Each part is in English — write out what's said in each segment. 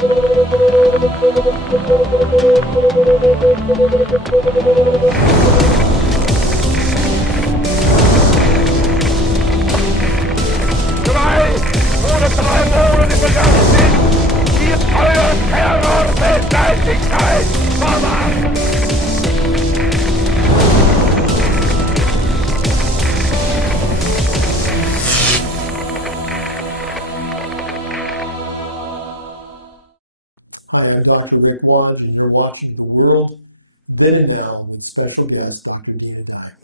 Monate begangen sind, wird euer Terror Weltleisigkeit verwahren! Hi, I'm Dr. Rick Wadge, and you're watching The World Then and Now with special guest Dr. Dina Dike.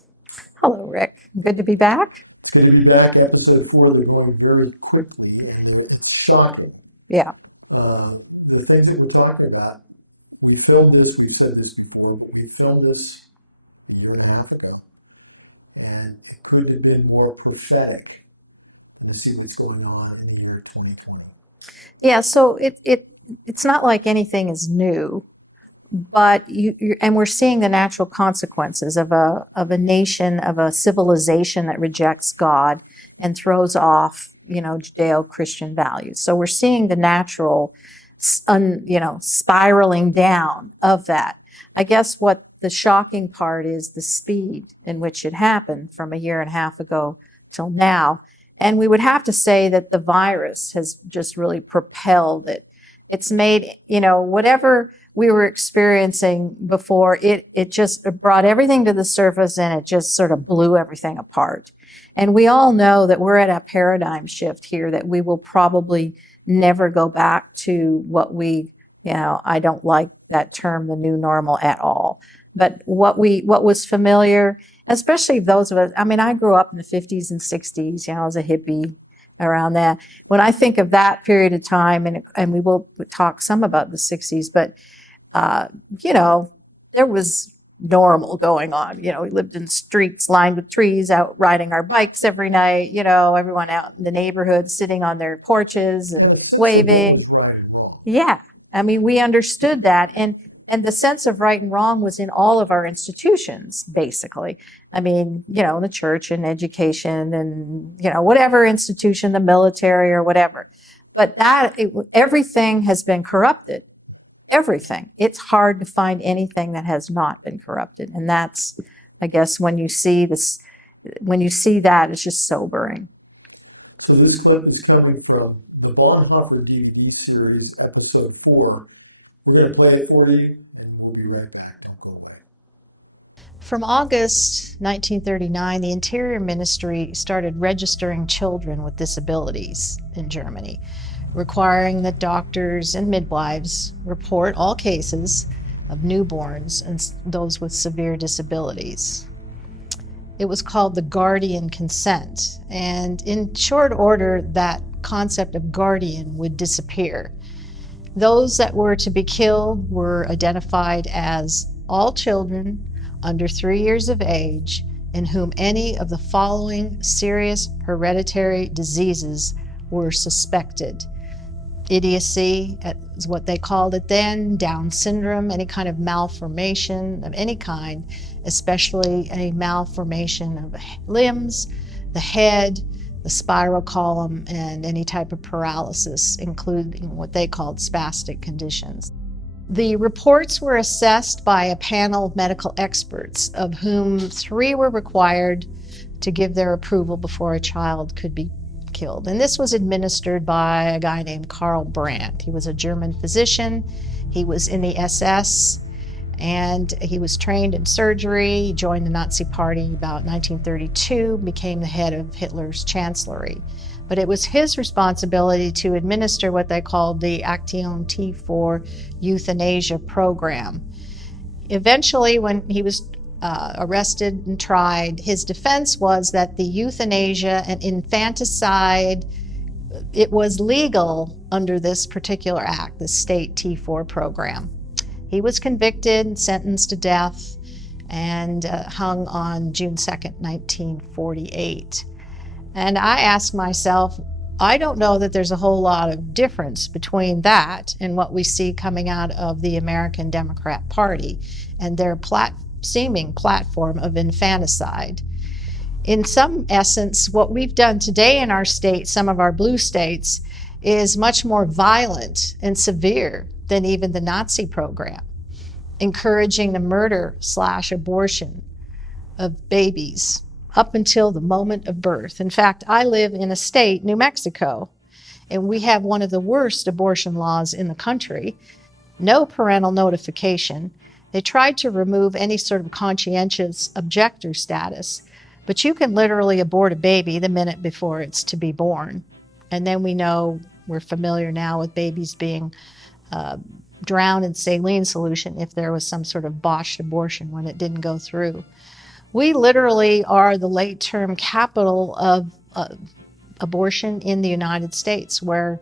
Hello, Rick. Good to be back. Good to be back. Episode 4, they're going very quickly, and it's shocking. Yeah. The things that we're talking about, we filmed this, we've said this before, but we filmed this a year and a half ago, and it couldn't have been more prophetic to see what's going on in the year 2020. Yeah, so it's not like anything is new, but and we're seeing the natural consequences of a nation, of a civilization that rejects God and throws off, Judeo-Christian values. So we're seeing the natural, spiraling down of that. I guess what the shocking part is the speed in which it happened from a year and a half ago till now. And we would have to say that the virus has just really propelled it. It's made, whatever we were experiencing before, it just brought everything to the surface, and it just sort of blew everything apart. And we all know that we're at a paradigm shift here, that we will probably never go back to what I don't like that term, the new normal, at all. But what was familiar, especially those of us, I grew up in the 50s and 60s, I was a hippie around that. When I think of that period of time, and we will talk some about the 60s, but, there was normal going on. We lived in streets lined with trees, out riding our bikes every night, everyone out in the neighborhood sitting on their porches and waving. Yeah. We understood that. And the sense of right and wrong was in all of our institutions, basically. The church and education and, whatever institution, the military or whatever. But everything has been corrupted. Everything. It's hard to find anything that has not been corrupted. And that's, I guess, when you see that, it's just sobering. So this clip is coming from the Bonhoeffer DVD series, episode 4. We're going to play it for you, and we'll be right back. Don't go away. From August 1939, the Interior Ministry started registering children with disabilities in Germany, requiring that doctors and midwives report all cases of newborns and those with severe disabilities. It was called the guardian consent, and in short order, that concept of guardian would disappear. Those that were to be killed were identified as all children under 3 years of age in whom any of the following serious hereditary diseases were suspected. Idiocy is what they called it then, Down syndrome, any kind of malformation of any kind, especially a malformation of limbs, the head, the spiral column, and any type of paralysis, including what they called spastic conditions. The reports were assessed by a panel of medical experts, of whom 3 were required to give their approval before a child could be killed. And this was administered by a guy named Karl Brandt. He was a German physician. He was in the SS, and he was trained in surgery. He joined the Nazi Party about 1932, became the head of Hitler's chancellery. But it was his responsibility to administer what they called the Aktion T4 euthanasia program. Eventually, when he was arrested and tried, his defense was that the euthanasia and infanticide, it was legal under this particular act, the state T4 program. He was convicted, sentenced to death, and hung on June 2nd, 1948. And I asked myself, I don't know that there's a whole lot of difference between that and what we see coming out of the American Democrat Party and their seeming platform of infanticide. In some essence, what we've done today in our state, some of our blue states, is much more violent and severe than even the Nazi program, encouraging the murder/abortion of babies up until the moment of birth. In fact, I live in a state, New Mexico, and we have one of the worst abortion laws in the country. No parental notification. They tried to remove any sort of conscientious objector status, but you can literally abort a baby the minute before it's to be born. And then we're familiar now with babies being drowned in saline solution if there was some sort of botched abortion when it didn't go through. We literally are the late-term capital of abortion in the United States, where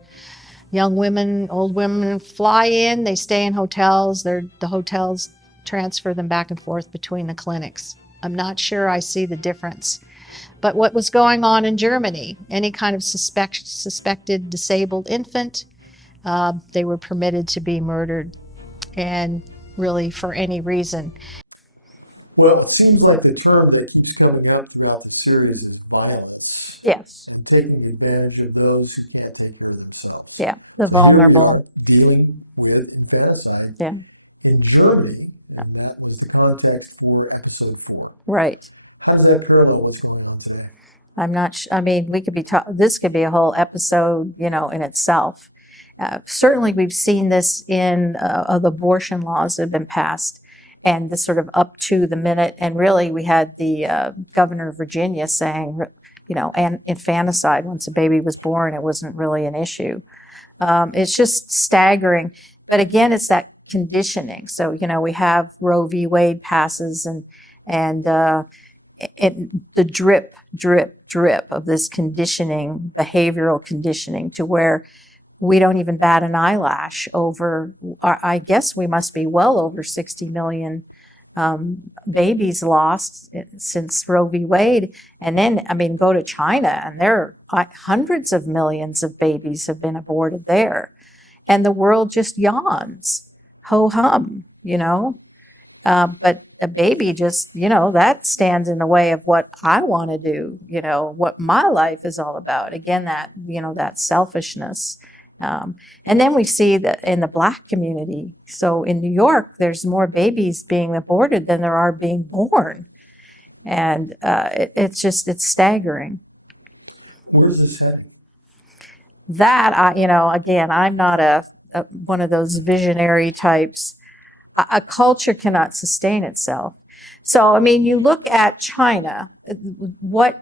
young women, old women fly in, they stay in hotels, the hotels transfer them back and forth between the clinics. I'm not sure I see the difference. But what was going on in Germany, any kind of suspected disabled infant, they were permitted to be murdered, and really for any reason. Well, it seems like the term that keeps coming up throughout the series is violence. Yes. And taking advantage of those who can't take care of themselves. Yeah, the vulnerable. Dealing with infanticide. Yeah. In Germany, and that was the context for episode 4. Right. How does that parallel what's going on today? I'm not I mean, we could be this could be a whole episode, in itself. Certainly we've seen this in the abortion laws that have been passed, and the sort of up to the minute. And really, we had the governor of Virginia saying, and infanticide, once a baby was born, it wasn't really an issue. It's just staggering. But again, it's that conditioning. So, we have Roe v. Wade passes and the drip, drip, drip of this conditioning, behavioral conditioning, to where we don't even bat an eyelash over, I guess we must be well over 60 million babies lost since Roe v. Wade. And then, go to China, and there are hundreds of millions of babies have been aborted there. And the world just yawns, ho-hum, but a baby just, that stands in the way of what I want to do, what my life is all about. Again, that, that selfishness. And then we see that in the Black community. So in New York, there's more babies being aborted than there are being born. And it's staggering. Where's this heading? That, again, I'm not one of those visionary types. A culture cannot sustain itself. So, you look at China, what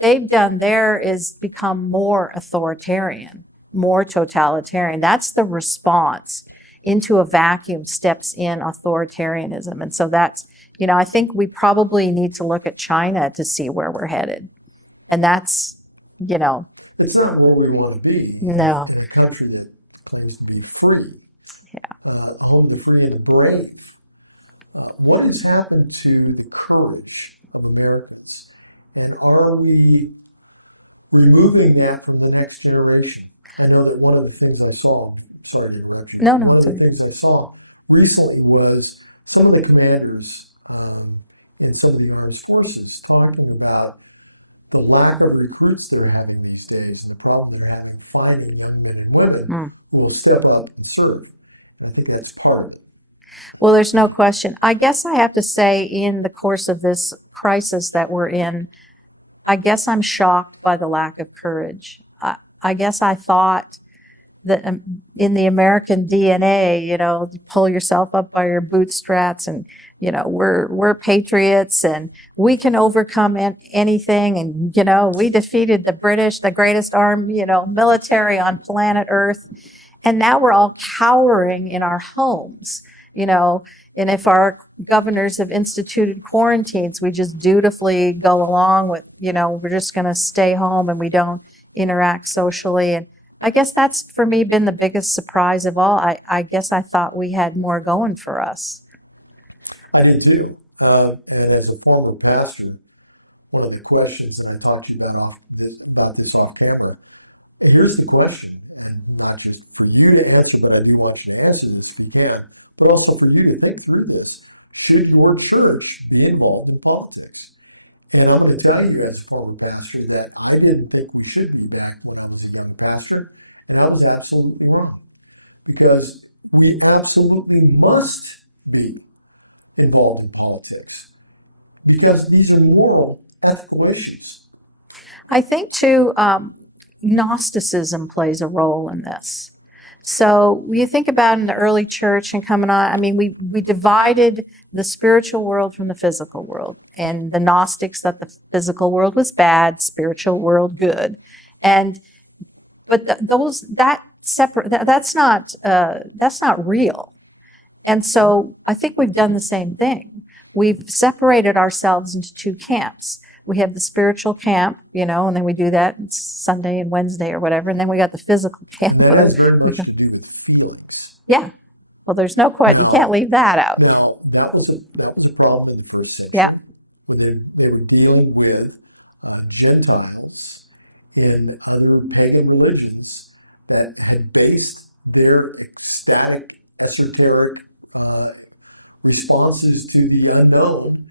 they've done there is become more authoritarian, more totalitarian. That's the response. Into a vacuum steps in authoritarianism. And so that's, I think we probably need to look at China to see where we're headed. And that's, It's not where we want to be. No. In a country that claims to be free. Yeah. Home of the free and the brave. What has happened to the courage of Americans? And are we removing that from the next generation? I know that one of the things I saw, sorry to interrupt you. No. One of the things I saw recently was some of the commanders in some of the armed forces talking about the lack of recruits they're having these days and the problem they're having finding young men and women who will step up and serve. I think that's part of it. Well, there's no question. I guess I have to say, in the course of this crisis that we're in, I guess I'm shocked by the lack of courage. I guess I thought that in the American DNA, you pull yourself up by your bootstraps, and we're patriots and we can overcome anything. And we defeated the British, the greatest army, military on planet Earth. And now we're all cowering in our homes, and if our governors have instituted quarantines, we just dutifully go along with, we're just going to stay home and we don't interact socially. And I guess that's, for me, been the biggest surprise of all. I guess I thought we had more going for us. I did too. And as a former pastor, one of the questions that I talked to you about this off camera, and here's the question. And not just for you to answer, but I do want you to answer this if you can, but also for you to think through this. Should your church be involved in politics? And I'm going to tell you, as a former pastor, that I didn't think we should be back when I was a young pastor. And that was absolutely wrong. Because we absolutely must be involved in politics. Because these are moral, ethical issues. I think too, Gnosticism plays a role in this. So you think about in the early church and coming on, I mean, we divided the spiritual world from the physical world, and the Gnostics that the physical world was bad, spiritual world good, and but that's not real. And so I think we've done the same thing. We've separated ourselves into two camps. We have the spiritual camp, and then we do that Sunday and Wednesday or whatever, and then we got the physical camp. And that has very much to do with feelings. Yeah. Well, there's no question. You can't leave that out. Well, that was a problem in the first century. Yeah. They were dealing with Gentiles in other pagan religions that had based their ecstatic, esoteric responses to the unknown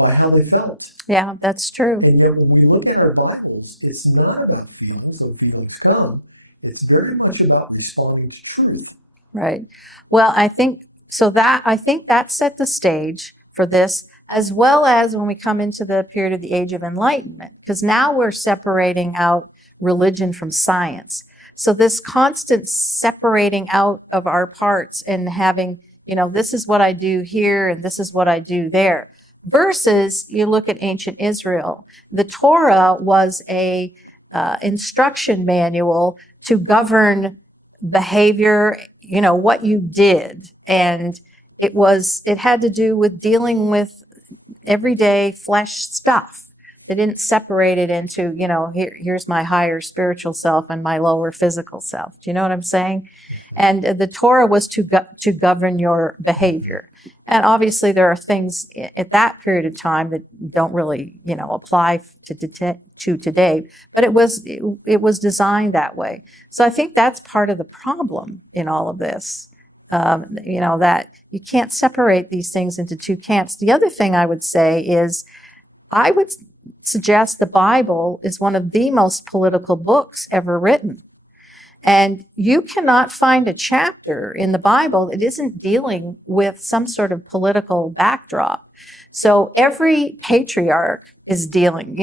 by how they felt. Yeah, that's true. And yet when we look at our Bibles, it's not about feelings, though feelings come. It's very much about responding to truth. Right. Well, I think that set the stage for this, as well as when we come into the period of the Age of Enlightenment, because now we're separating out religion from science. So this constant separating out of our parts and having, this is what I do here and this is what I do there. Versus you look at ancient Israel, the Torah was a instruction manual to govern behavior, what you did. And it had to do with dealing with everyday flesh stuff. They didn't separate it into, here's my higher spiritual self and my lower physical self. Do you know what I'm saying? And the Torah was to govern your behavior. And obviously there are things at that period of time that don't really, apply to today, but it was designed that way. So I think that's part of the problem in all of this. That you can't separate these things into two camps. The other thing I would say is, I would suggest the Bible is one of the most political books ever written. And you cannot find a chapter in the Bible that isn't dealing with some sort of political backdrop. So every patriarch is dealing,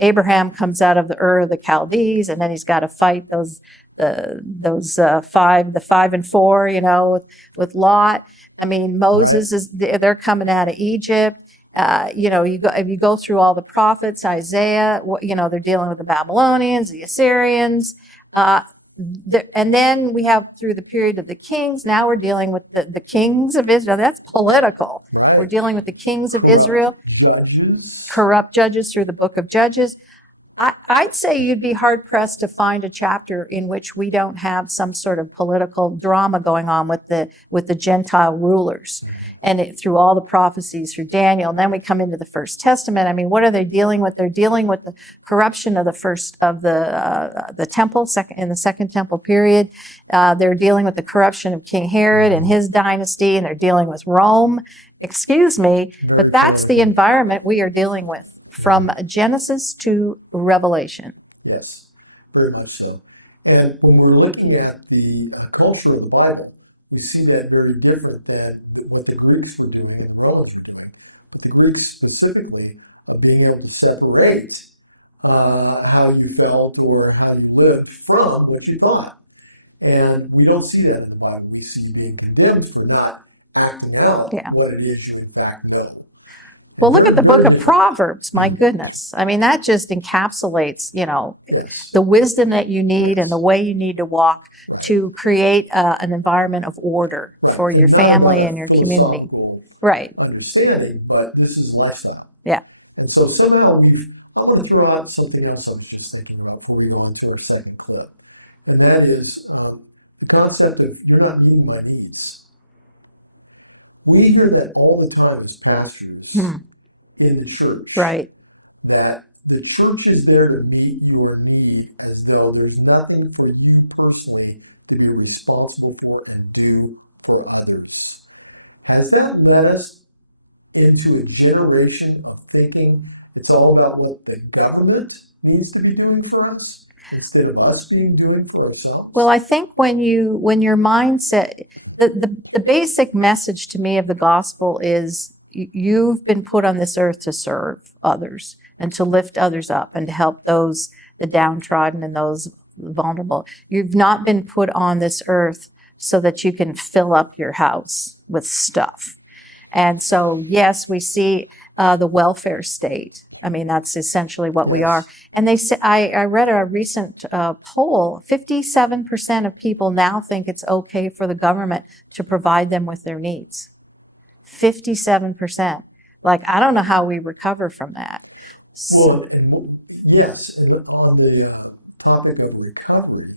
Abraham comes out of the Ur of the Chaldees, and then he's got to fight those 5 and 4, with Lot. I mean, Moses they're coming out of Egypt. If you go through all the prophets, Isaiah, they're dealing with the Babylonians, the Assyrians. And then we have through the period of the kings, now we're dealing with the kings of Israel. That's political. We're dealing with the kings of Israel, corrupt judges through the book of Judges. I'd say you'd be hard pressed to find a chapter in which we don't have some sort of political drama going on with the Gentile rulers, and through all the prophecies through Daniel. And then we come into the First Testament. I mean, what are they dealing with? They're dealing with the corruption of the temple, in the Second Temple period. They're dealing with the corruption of King Herod and his dynasty, and they're dealing with Rome. Excuse me, but that's the environment we are dealing with. From Genesis to Revelation. Yes, very much so. And when we're looking at the culture of the Bible, we see that very different than what the Greeks were doing and the Romans were doing. But the Greeks specifically of being able to separate how you felt or how you lived from what you thought. And we don't see that in the Bible. We see you being condemned for not acting out what it is you in fact will. Well, look at the book of Proverbs. My goodness. I mean, that just encapsulates, the wisdom that you need and the way you need to walk to create an environment of order for your family and your community. Right. Understanding, but this is lifestyle. Yeah. And so somehow I'm going to throw out something else I was just thinking about before we go into our second clip. And that is the concept of you're not meeting my needs. We hear that all the time as pastors in the church. Right. That the church is there to meet your need as though there's nothing for you personally to be responsible for and do for others. Has that led us into a generation of thinking It's all about what the government needs to be doing for us instead of us doing for ourselves. Well, I think when your mindset, the basic message to me of the gospel is you've been put on this earth to serve others and to lift others up and to help those, the downtrodden and those vulnerable. You've not been put on this earth so that you can fill up your house with stuff. And so, yes, we see the welfare state. I mean, that's essentially what we are. And they say, I read a recent poll, 57% of people now think it's okay for the government to provide them with their needs. 57%. Like, I don't know how we recover from that. Well, yes, and on the topic of recovery,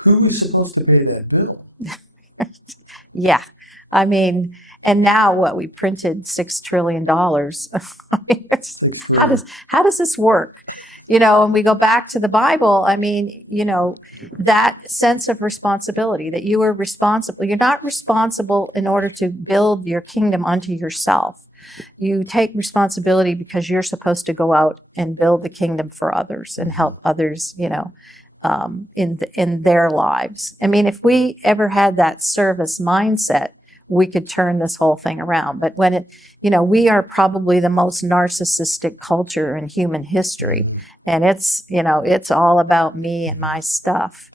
who is supposed to pay that bill? Yeah. I mean, and now what, we printed $6 trillion. I mean, how does this work? You know, and we go back to the Bible. I mean, you know, that sense of responsibility that you are responsible. You're not responsible in order to build your kingdom unto yourself. You take responsibility because you're supposed to go out and build the kingdom for others and help others, you know, in their lives. I mean, if we ever had that service mindset, we could turn this whole thing around. But when it, you know, we are probably the most narcissistic culture in human history. And it's, you know, it's all about me and my stuff.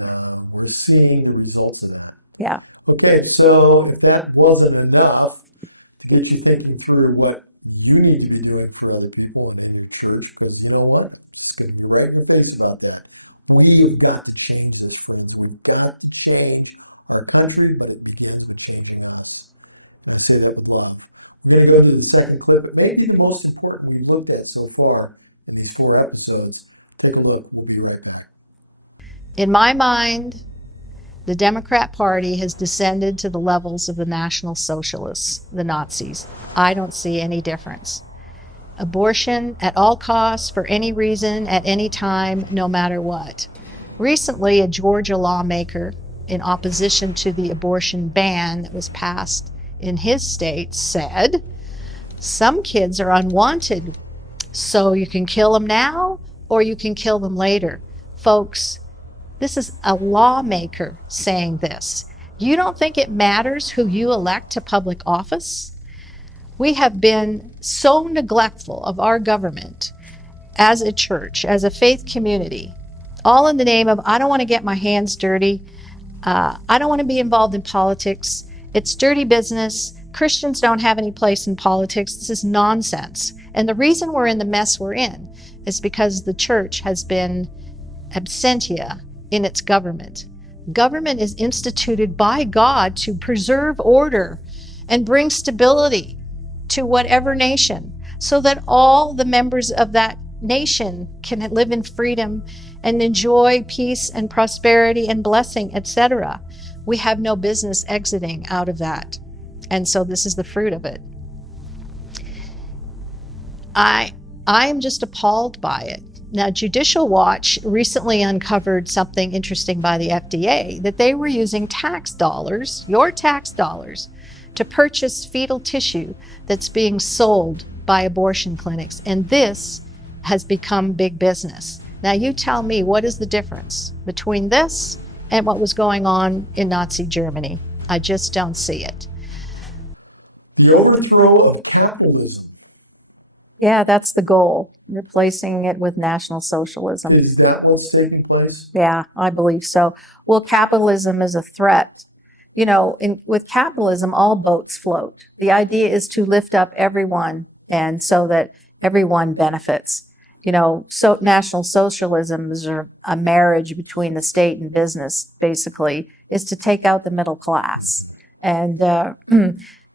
And we're seeing the results of that. Yeah. Okay, so if that wasn't enough to get you thinking through what you need to be doing for other people in your church, because you know what? It's going to be right in your face about that. We have got to change this, friends. We've got to change our country, but it begins with changing us. I say that with love. We're going to go to the second clip, but maybe the most important we've looked at so far in these 4 episodes. Take a look. We'll be right back. In my mind, the Democrat Party has descended to the levels of the National Socialists, the Nazis. I don't see any difference. Abortion at all costs, for any reason, at any time, no matter what. Recently, a Georgia lawmaker, in opposition to the abortion ban that was passed in his state, said, some kids are unwanted, so you can kill them now or you can kill them later. Folks, this is a lawmaker saying this. You don't think it matters who you elect to public office? We have been so neglectful of our government as a church, as a faith community, all in the name of, I don't want to get my hands dirty. I don't want to be involved in politics. It's dirty business. Christians don't have any place in politics. This is nonsense. And the reason we're in the mess we're in is because the church has been absentia in its government. Government is instituted by God to preserve order and bring stability to whatever nation, so that all the members of that nation can live in freedom and enjoy peace and prosperity and blessing, etc. We have no business exiting out of that. And so this is the fruit of it. I am just appalled by it. Now, Judicial Watch recently uncovered something interesting by the FDA, that they were using tax dollars, your tax dollars, to purchase fetal tissue that's being sold by abortion clinics. And this has become big business. Now, you tell me, what is the difference between this and what was going on in Nazi Germany? I just don't see it. The overthrow of capitalism. Yeah, that's the goal, replacing it with National Socialism. Is that what's taking place? Yeah, I believe so. Well, capitalism is a threat. You know, with capitalism, all boats float. The idea is to lift up everyone, and so that everyone benefits. You know, so National Socialism is a marriage between the state and business, basically, is to take out the middle class and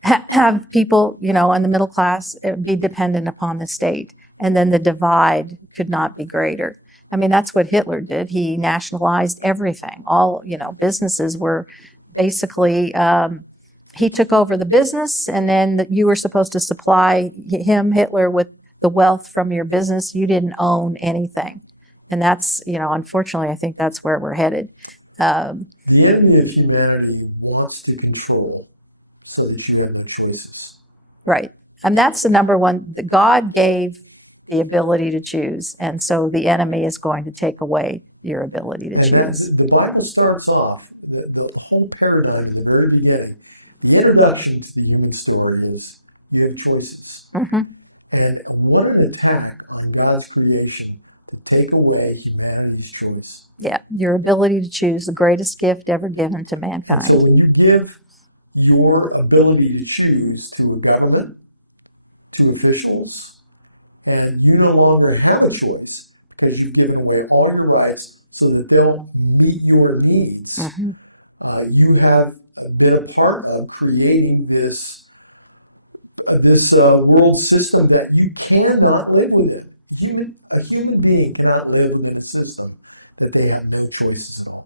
have people, you know, in the middle class be dependent upon the state. And then the divide could not be greater. I mean, that's what Hitler did. He nationalized everything. All, you know, businesses were basically, he took over the business, and then you were supposed to supply him, Hitler, with the wealth from your business. You didn't own anything. And that's, you know, unfortunately, I think that's where we're headed. The enemy of humanity wants to control so that you have no choices. Right. And that's the number one. God gave the ability to choose. And so the enemy is going to take away your ability to And choose. the Bible starts off, the whole paradigm in the very beginning. The introduction to the human story is you have choices. Mhm. And what an attack on God's creation to take away humanity's choice. Yeah, your ability to choose, the greatest gift ever given to And mankind. so when you give your ability to choose to a government, to officials, and you no longer have a choice because you've given away all your rights so that they'll meet your needs, Mhm. you have been a part of creating this world system that you cannot live within. A human being cannot live within a system that they have no choices at all.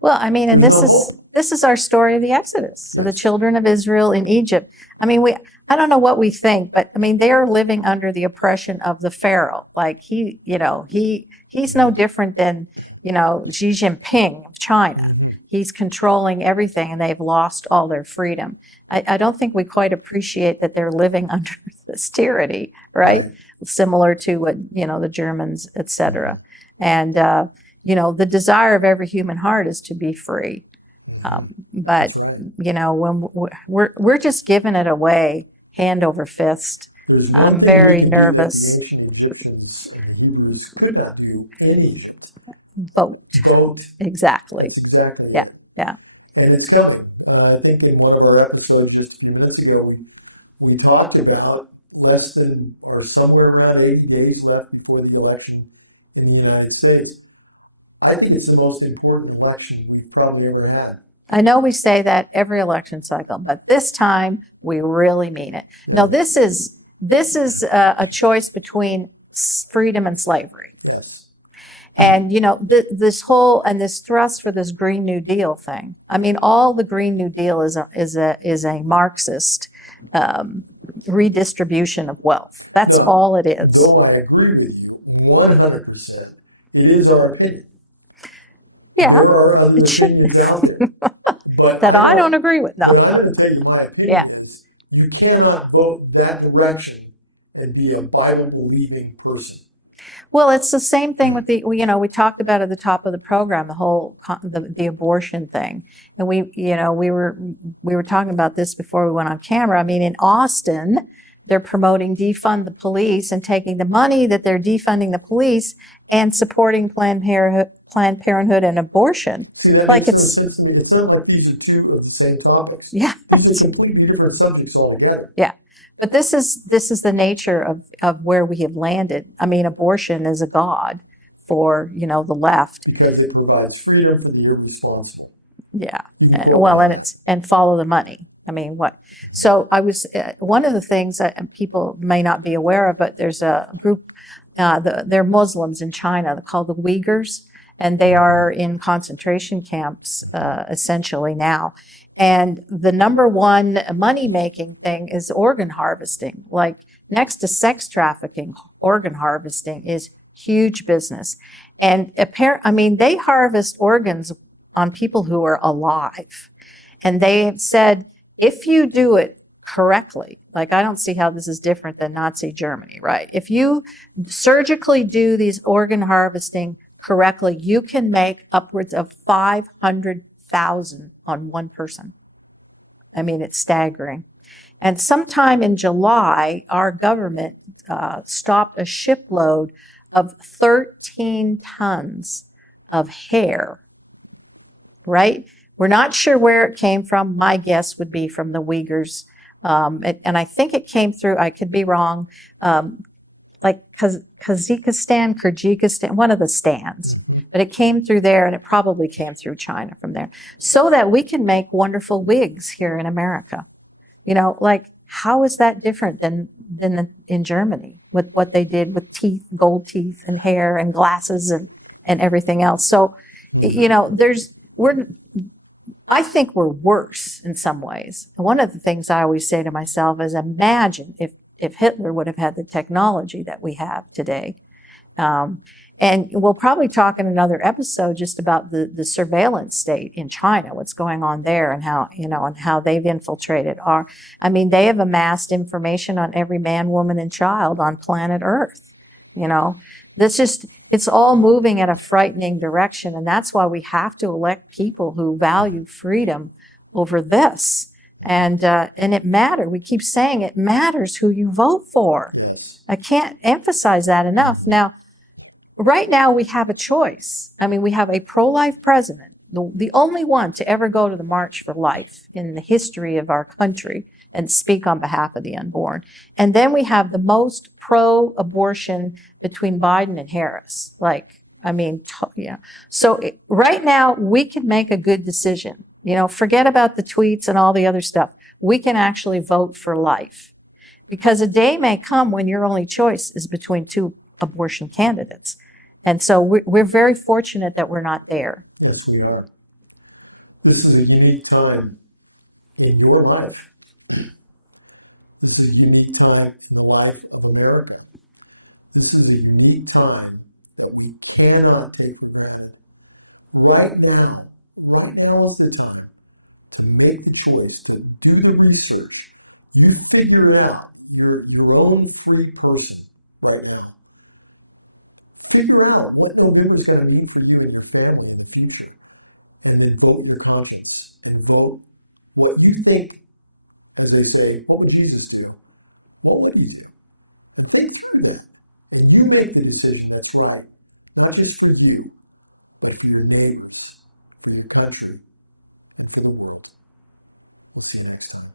Well, I mean, and There's this no is hope. this is our story of the Exodus. So the children of Israel in Egypt. I mean, I don't know what we think, but I mean, they are living under the oppression of the Pharaoh. Like he's no different than, Xi Jinping of China. He's controlling everything and they've lost all their freedom. I don't think we quite appreciate that they're living under this tyranny, right? Similar to what, the Germans, et cetera. And, the desire of every human heart is to be free. But, That's right. when we're just giving it away hand over fist. There's I'm one thing very we can do that nervous. the ancient Egyptians and the Hebrews could not do in Egypt. Vote. Vote. Exactly. That's exactly Yeah, it. yeah. And it's coming. I think in one of our episodes just a few minutes ago, we talked about less than or somewhere around 80 days left before the election in the United States. I think it's the most important election we've probably ever had. I know we say that every election cycle, but this time we really mean it. No, this is a choice between freedom and slavery. Yes. And this whole and this thrust for this Green New Deal thing. I mean, all the Green New Deal is a Marxist redistribution of wealth. That's No, all it is. No, I agree with you 100%. It is our opinion. Yeah, There are other opinions out there, but that I don't agree with. No. But I'm going to tell you my opinion is you cannot vote that direction and be a Bible believing person. Well, it's the same thing with we talked about at the top of the program, the whole the abortion thing, and we were talking about this before we went on camera. I mean, in Austin, they're promoting defund the police and taking the money that they're defunding the police and supporting Planned Parenthood and abortion. See, that Like makes no sense to me. It sounds like these are two of the same topics. Yeah, These are completely different subjects altogether. Yeah. But this is the nature of where we have landed. I mean, abortion is a god for, the left. Because it provides freedom for the irresponsible. Yeah. Well, and follow the money. I mean, what? So I was, one of the things that people may not be aware of, but there's a group, they're Muslims in China called the Uyghurs, and they are in concentration camps, essentially now. And the number one money-making thing is organ harvesting. Like next to sex trafficking, organ harvesting is huge business. And they harvest organs on people who are alive. And they have said, if you do it correctly, like I don't see how this is different than Nazi Germany, right? If you surgically do these organ harvesting correctly, you can make upwards of 500,000 on one person. I mean, it's staggering. And sometime in July, our government stopped a shipload of 13 tons of hair, right? We're not sure where it came from. My guess would be from the Uyghurs. And I think it came through, I could be wrong, like Kazakhstan, Kyrgyzstan, one of the stands. But it came through there, and it probably came through China from there, so that we can make wonderful wigs here in America. Like, how is that different than in Germany with what they did with teeth, gold teeth and hair and glasses and everything else? So, I think we're worse in some ways. And one of the things I always say to myself is, imagine if Hitler would have had the technology that we have today. And we'll probably talk in another episode just about the surveillance state in China, what's going on there, and how they've infiltrated they have amassed information on every man, woman, and child on planet Earth. you know. It's all moving at a frightening direction, and that's why we have to elect people who value freedom over this. And it matters. We keep saying it matters who you vote for. Yes. I can't emphasize that enough. Now, right now we have a choice. I mean, we have a pro-life president, the only one to ever go to the March for Life in the history of our country and speak on behalf of the unborn. And then we have the most pro-abortion between Biden and Harris. So right now we can make a good decision. You know, forget about the tweets and all the other stuff. We can actually vote for life, because a day may come when your only choice is between two abortion candidates. And so we're very fortunate that we're not there. Yes, we are. This is a unique time in your life. It's a unique time in the life of America. This is a unique time that we cannot take for granted. Right now is the time to make the choice, to do the research. You figure out your own free person right now. Figure out what November is going to mean for you and your family in the future. And then vote with your conscience and vote what you think, as they say, what would Jesus do? What would he do? And think through that. And you make the decision that's right, not just for you, but for your neighbors, for your country, and for the world. We'll see you next time.